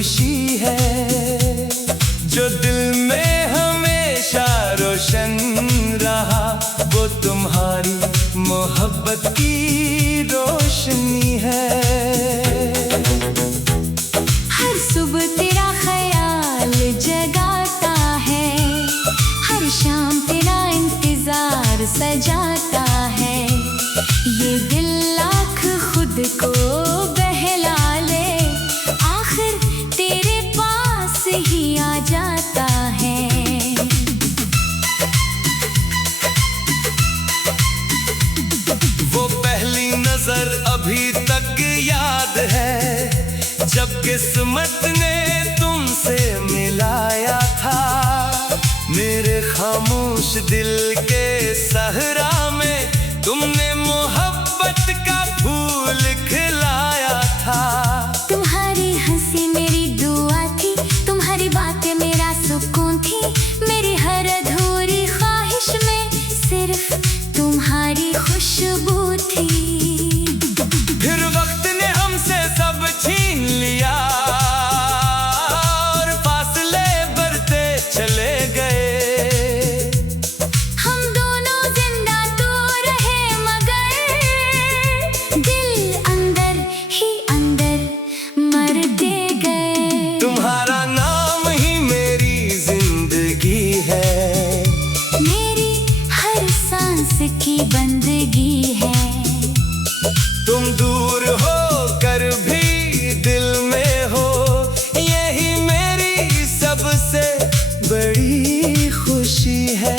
खुशी है जो दिल में हमेशा रोशन रहा, वो तुम्हारी मोहब्बत की रोशनी है। हर सुबह तेरा ख्याल जगाता है, हर शाम तेरा इंतजार सजाता है। ये दिल लाख खुद को बहला ले, आखिर तेरे पास ही आ जाता है। वो पहली नजर अभी तक याद है, जब किस्मत ने तुमसे मिलाया था। मेरे खामोश दिल के सहरा में तुमने मोहब्बत का फूल खिलाया था। तुम्हारी हंसी मेरी दुआ थी, तुम्हारी बातें मेरा सुकून थी। मेरी हर अधूरी ख्वाहिश में सिर्फ तुम्हारी खुशबू थी। फिर वक्त ने हमसे सब छीन लिया और फासले बढ़ते चले गए। हम दोनों जिंदा तो रहे, मगर दिल अंदर ही अंदर मरते गए। तुम्हारा नाम ही मेरी जिंदगी है, मेरी हर सांस की बंदगी है। तुम दूर हो कर भी दिल में हो, यही मेरी सबसे बड़ी खुशी है।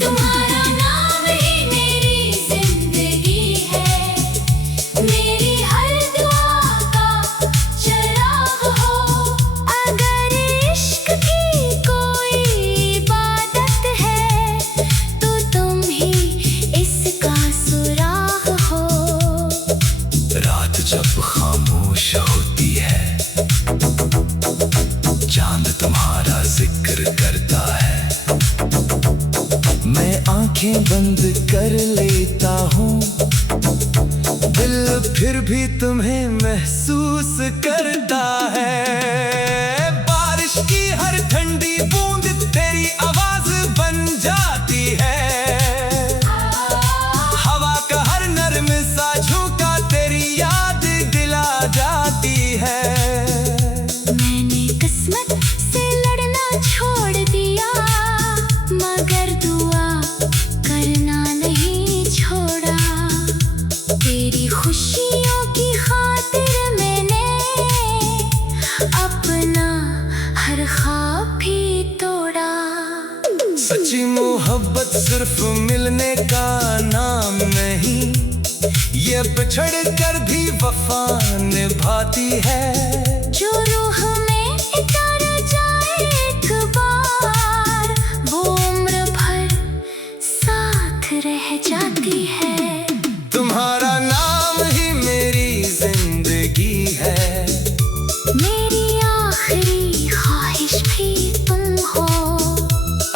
तुम्हारा नाम ही मेरी जिंदगी है, मेरी हर दुआ का चराग हो। अगर इश्क की कोई इबादत है, तो तुम ही इसका सुराग हो। रात जब खामोश होती है, चांद तुम्हारा जिक्र करता है। मैं आंखें बंद कर लेता हूँ, दिल फिर भी तुम्हें महसूस करता है। बारिश की हर ठंडी बूंद तेरी आवाज बन जाती है। हवा का हर नर्म सा झोंका तेरी याद दिला जाती है। मैंने किस्मत से लड़ना छोड़ दिया, मगर दुआ करना नहीं छोड़ा। तेरी खुशियों की खातिर मैंने अपना हर ख्वाब भी तोड़ा। सच्ची मोहब्बत सिर्फ मिलने का नाम नहीं, ये बिछड़ कर भी वफा निभाती है। जो रूह में उतर जाए एक बार, वो उम्र भर साथ रह जाती है। तुम्हारा नाम ही मेरी जिंदगी है, मेरी आखिरी ख्वाहिश भी तुम हो।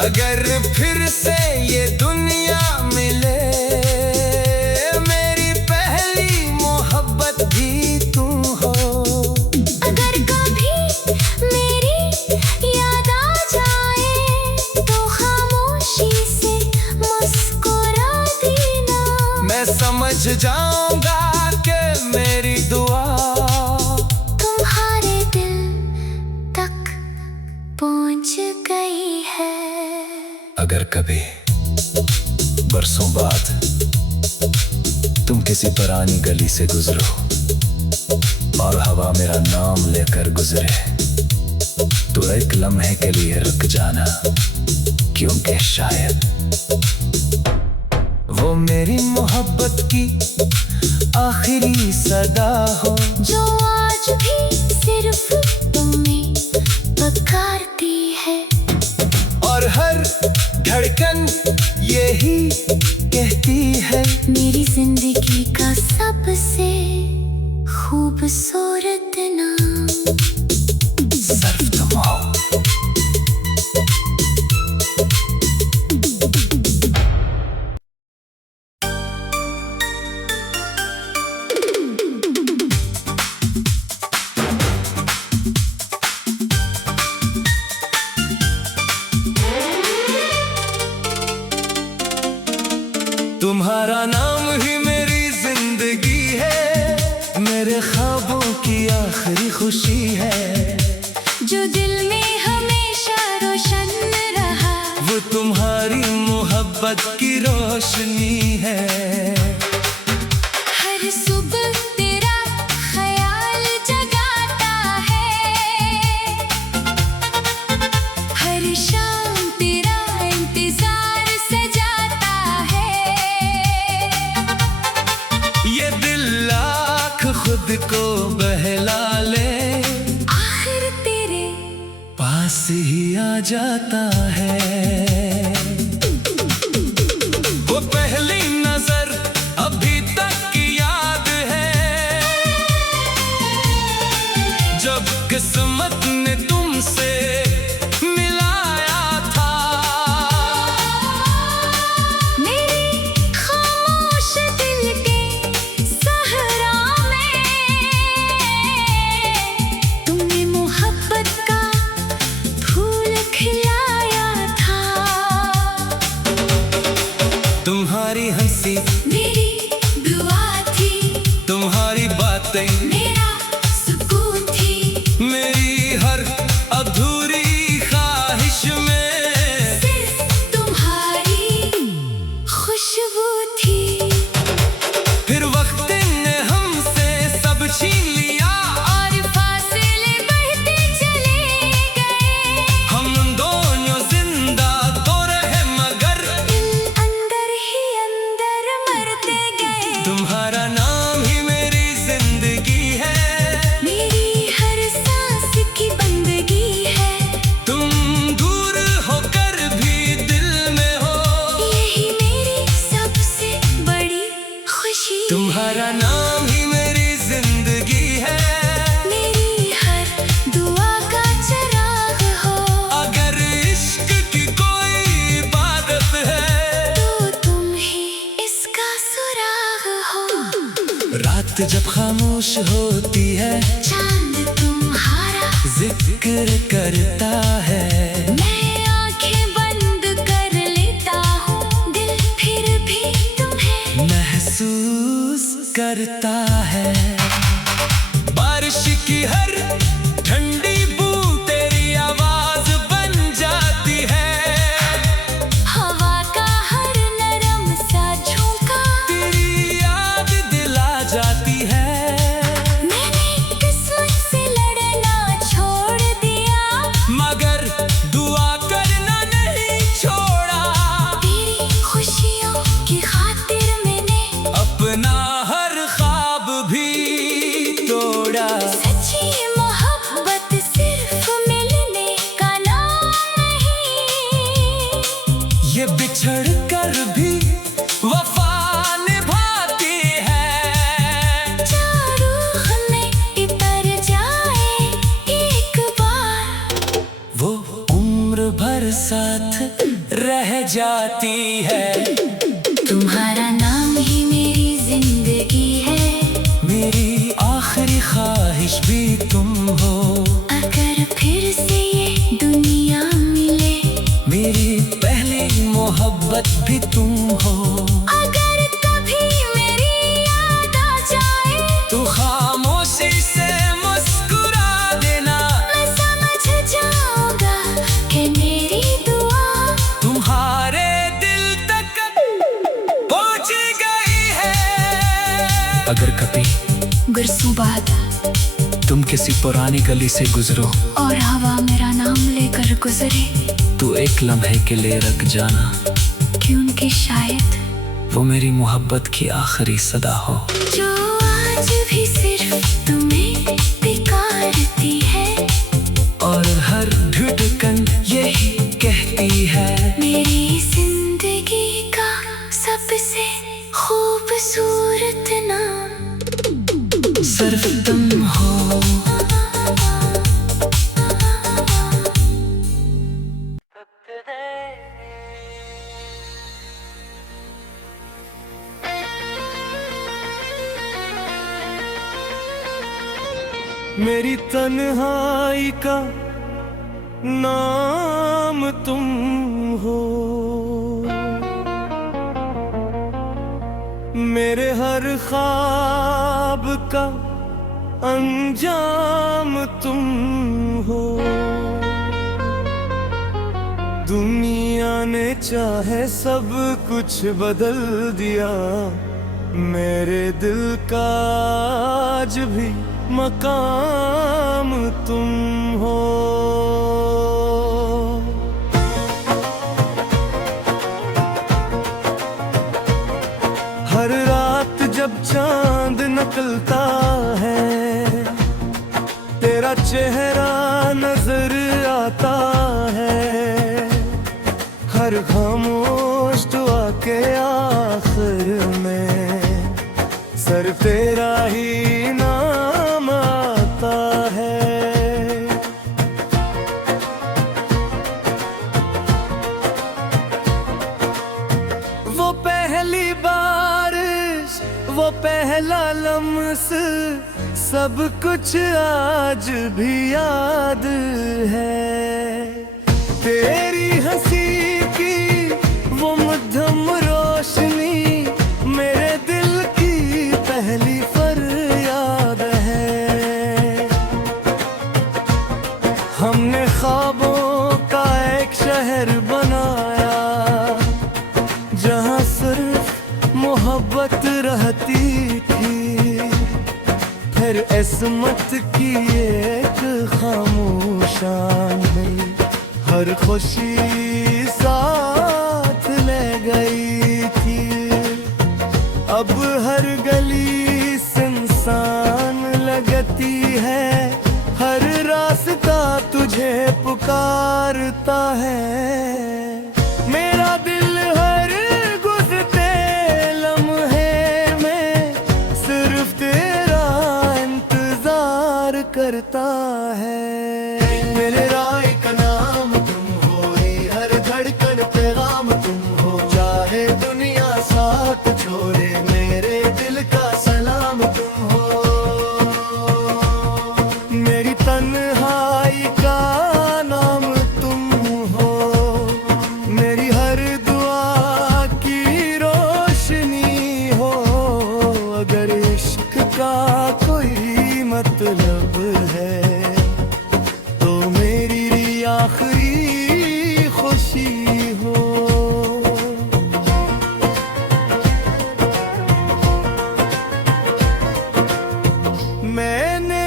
अगर फिर से ये दुनिया मिले, मेरी पहली मोहब्बत भी तुम हो। अगर कभी मेरी याद आ जाए, तो खामोशी से मुस्कुरा देना। मैं समझ जाऊंगा कि मेरी दुआ तुम्हारे दिल तक पहुंच गई है। अगर कभी बरसों बाद तुम किसी पुरानी गली से गुजरो और हवा मेरा नाम लेकर गुजरे, तो एक लम्हे के लिए रुक जाना, क्योंकि शायद वो मेरी मोहब्बत की आखिरी सदा हो, जो आज भी सिर्फ तुम्हें पुकारती है। और हर धड़कन यही कहती है, मेरी जिंदगी का सबसे खूबसूरत नाम सिर्फ तुम हो। आखिरी खुशी है। जो दिल में हमेशा रोशन रहा, वो तुम्हारी मोहब्बत की रोशनी है। हर सुबह तेरा ख्याल जगाता है, हर शाम तेरा इंतजार सजाता है। ये दिल लाख खुद को बहला ले, आखिर तेरे पास ही आ जाता है। वो पहली नजर अभी तक की याद है, जब किस्मत ने तुमसे मिलाया था। मेरे खामोश दिल के सहरा में तुमने मोहब्बत का फूल खिलाया था। तुम्हारी हंसी मेरी दुआ थी, तुम्हारी बातें मेरा सुकून थी। मेरी हर अधूरी ख्वाहिश में सिर्फ तुम्हारी खुशबू थी। फिर वक्त ने हमसे सब छीन लिया, और फासले बढ़ते चले गए। हम दोनों जिंदा तो रहे मगर दिल अंदर ही अंदर मरते गए। तुम्हारा नाम ही मेरी जिंदगी है। मेरी हर सांस की बंदगी है। तुम दूर होकर भी दिल में हो, यही मेरी सबसे बड़ी खुशी। तुम्हारा नाम ही मेरी जिंदगी है। मेरी हर दुआ का चिराग हो, अगर इश्क की कोई इबादत है, तो तुम ही इसका सुराग हो। रात जब खामोश होती है, चांद तुम्हारा जिक्र करता है। मैं आंखें बंद कर लेता हूँ, दिल फिर भी तुम्हें महसूस करता है। बारिश की हर ठंडी बूंद तेरी आवाज बन जाती है। हवा का हर नरम सा झोंका तेरी याद दिला जाती है। मैंने किस्मत से लड़ना छोड़ दिया, मगर दुआ करना नहीं छोड़ा। तेरी खुशियों की खातिर मैंने अपना हर ख्वाब भी तोड़ा। सच्ची मोहब्बत सिर्फ मिलने का नाम नहीं, ये बिछड़ कर भी वफा निभाती है। जो रूह में इतर जाए एक बार, वो उम्र भर साथ रह जाती है। तुम्हारा नाम ही मेरी जिंदगी है। मेरी आखिरी ख्वाहिश भी तुम हो। अगर फिर से ये दुनिया मिले, मेरी पहली मोहब्बत भी तुम हो। अगर कभी मेरी याद आ जाए, तू खामोशी से मुस्कुरा देना। मैं समझ जाऊंगा कि मेरी दुआ तुम्हारे दिल तक पहुंच गई है। अगर कभी गुरसुबात तुम किसी पुरानी गली से गुजरो और हवा मेरा नाम लेकर गुजरे, तो एक लम्हे के लिए रुक जाना, कि उनकी शायद वो मेरी मोहब्बत की आखिरी सदा हो। जो आज भी सिर्फ तुम्हें पुकारती है। और हर धड़कन यही कहती है, मेरी जिंदगी का सबसे खूबसूरत नाम सिर्फ तुम हो। मेरी तन्हाई का नाम तुम हो, मेरे हर ख्वाब का अंजाम तुम हो। दुनिया ने चाहे सब कुछ बदल दिया, मेरे दिल का आज भी मकाम तुम हो। हर रात जब चांद निकलता है, तेरा चेहरा नजर आता है। हर खामोश दुआ के आखिर में सर तेरा ही नाम आता है। वो पहली बारिश, वो पहला लम्स, सब कुछ आज भी याद है। तेरी हंसी की वो मध्यम रोशनी मेरे दिल की पहली फरियाद है। हमने ख्वाबों का एक शहर बनाया, जहाँ सिर्फ मोहब्बत रहती थी। फिर इस्मत की एक खामोशान गई, हर खुशी साथ ले गई थी। अब हर गली सुनसान लगती है, हर रास्ता तुझे पुकारता है। मेरा दिल हर गुजरते लम्हे में सिर्फ तेरा इंतजार करता है। मेरे राय का नाम तुम हो, हर धड़कन पैगाम तुम हो। चाहे दुनिया साथ छोड़े, मेरे दिल का सलाम तुम हो। मेरी तन्हाई का नाम तुम हो, मेरी हर दुआ की रोशनी हो। अगर इश्क का कोई मतलब है, तो मेरी आखिरी खुशी हो। मैंने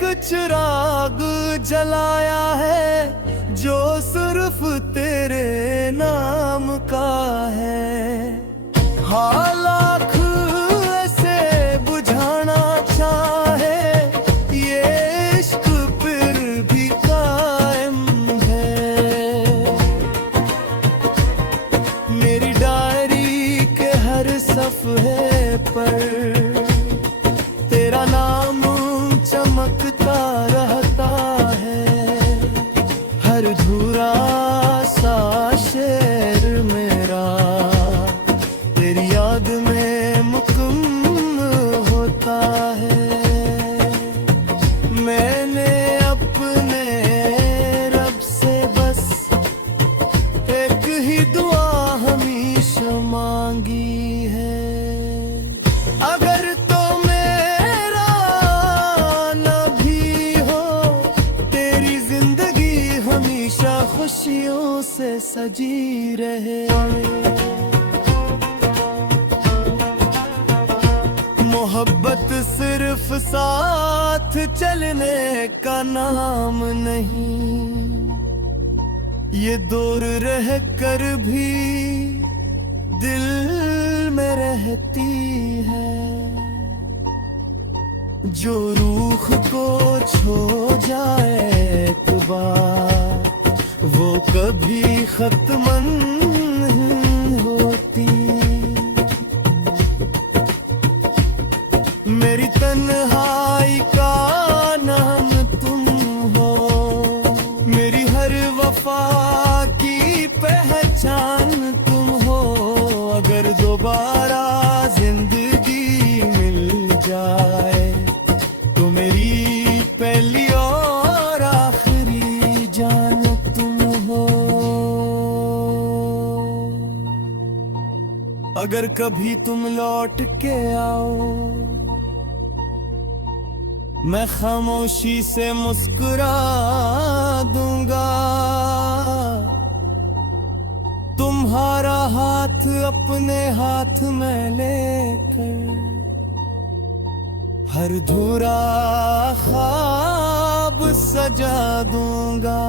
कुछ चिराग जलाया है, जो सिर्फ तेरे नाम का है। हालात ऐसे बुझाना चाहे, ये इश्क फिर भी कायम है। मेरी डायरी के हर सफ़े पर तेरा नाम चमकता रहता है। हर अधूरा सा शेर मेरा तेरी याद में मुकम्मल होता है। मैंने अपने रब से बस एक ही दुआ हमेशा मांगी है। अगर तो मेरा न भी हो, तेरी जिंदगी हमेशा खुशियों से सजी रहे। मोहब्बत सिर्फ साथ चलने का नाम नहीं, ये दूर रह कर भी दिल में रहती है। जो रूह को छो जाए एक बार, वो कभी खत्म नहीं होती। मेरी तन्हाई का नाम तुम हो, मेरी हर वफा की पहचान तुम हो। अगर दोबारा जिंदगी मिल जाए, तो मेरी पहली और आखिरी जान तुम हो। अगर कभी तुम लौट के आओ, मैं खामोशी से मुस्कुरा दूंगा। तुम्हारा हाथ अपने हाथ में लेकर हर धूरा ख्वाब सजा दूंगा।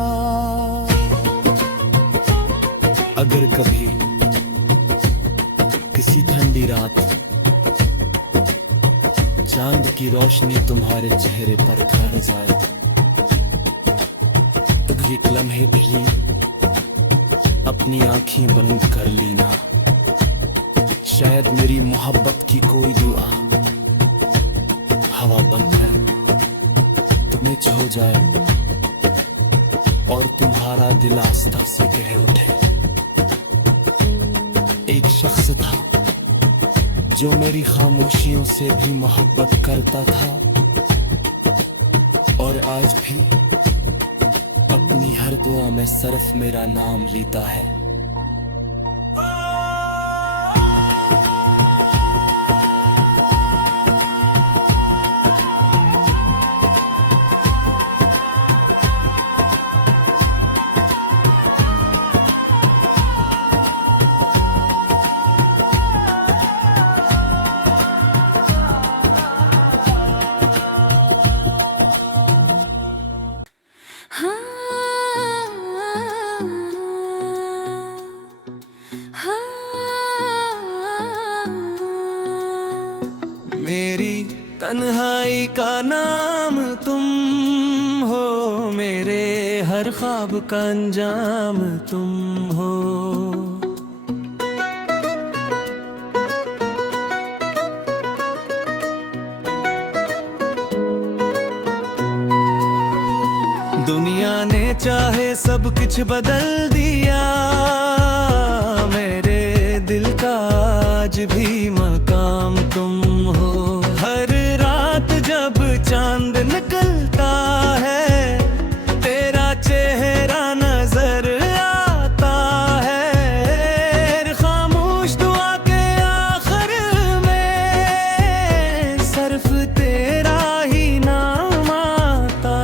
अगर कभी किसी ठंडी रात चांद की रोशनी तुम्हारे चेहरे पर घर जाए, तो एक लम्हे के लिए अपनी आंखें बंद कर लेना। शायद मेरी मोहब्बत की कोई दुआ हवा बनकर तुम्हें छू जाए और तुम्हारा दिल आस्था से कह उठे। एक शख्स था जो मेरी खामोशियों से भी मोहब्बत करता था और आज भी अपनी हर दुआ में सिर्फ मेरा नाम लेता है। मेरी तन्हाई का नाम तुम हो, मेरे हर ख्वाब का अंजाम तुम हो। दुनिया ने चाहे सब कुछ बदल दिया, मेरे दिल का आज भी मकाम तुम हो। हर रात जब चांद निकलता है, तेरा चेहरा नजर आता है। खामोश दुआ के आखिर में सिर्फ तेरा ही नाम आता।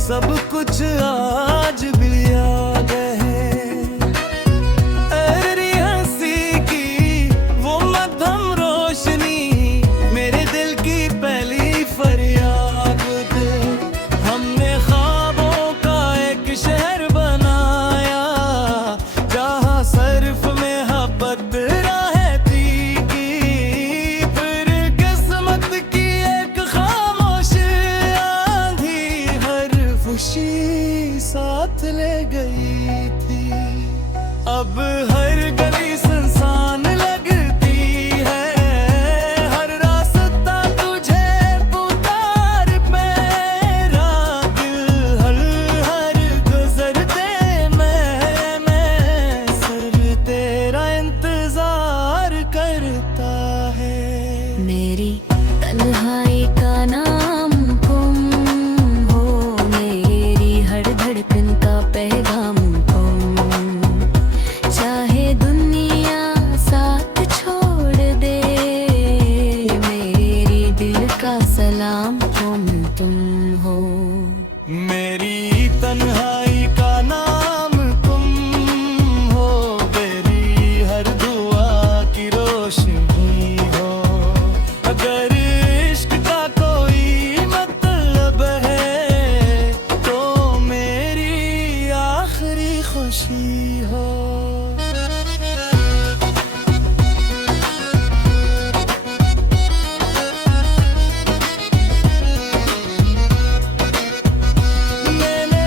सब कुछ आज भी याद है। तेरी हंसी की वो मध्यम रोशनी, मेरे दिल की पहली फरियाद दे। हमने ख्वाबों का एक शहर बनाया, जहाँ सिर्फ मोहब्बत रहती की। फिर किस्मत की एक खामोश खुशी साथ ले गई थी। अब हर गली सुनसान लगती है, हर रास्ता तुझे पुकार। मेरा दिल हर गुजरते मैं सिर्फ तेरा इंतजार करता है। मेरी तन्हाई का नाम तुम हो, मेरी हर धड़कन का पैगाम तुम। चाहे दुनिया साथ छोड़ दे, मेरी दिल का सलाम तुम हो। मेरी तन्हाई का नाम तुम हो, मेरी हर दुआ की रोशनी हो। अगर इश्क का कोई मतलब है, तो मेरी आखिरी खुशी हो। मैंने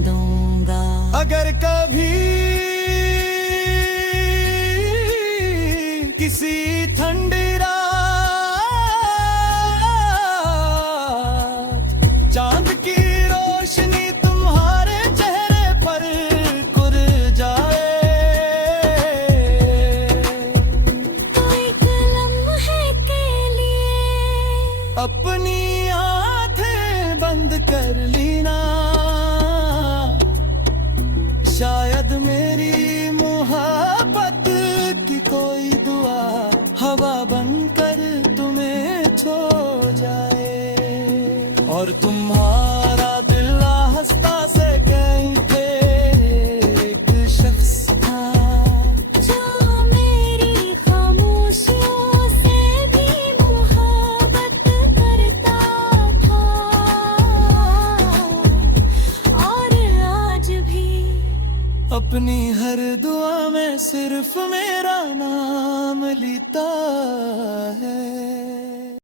दूंगा। अगर कभी किसी ठंडी रात चांद की रोशनी तुम्हारे चेहरे पर कुर जाए, तो एक लम्हे के लिए अपनी आंखें बंद कर लेना। शायद मेरी मोहब्बत की कोई दुआ हवा बनकर तुम्हें छो जाए, और तुम्हारा दिल हंसता से कहीं थे एक शख्स था जो मेरी खामोशियों से भी मोहब्बत करता था, और आज भी अपनी हर दुआ में सिर्फ मेरा नाम लेता है।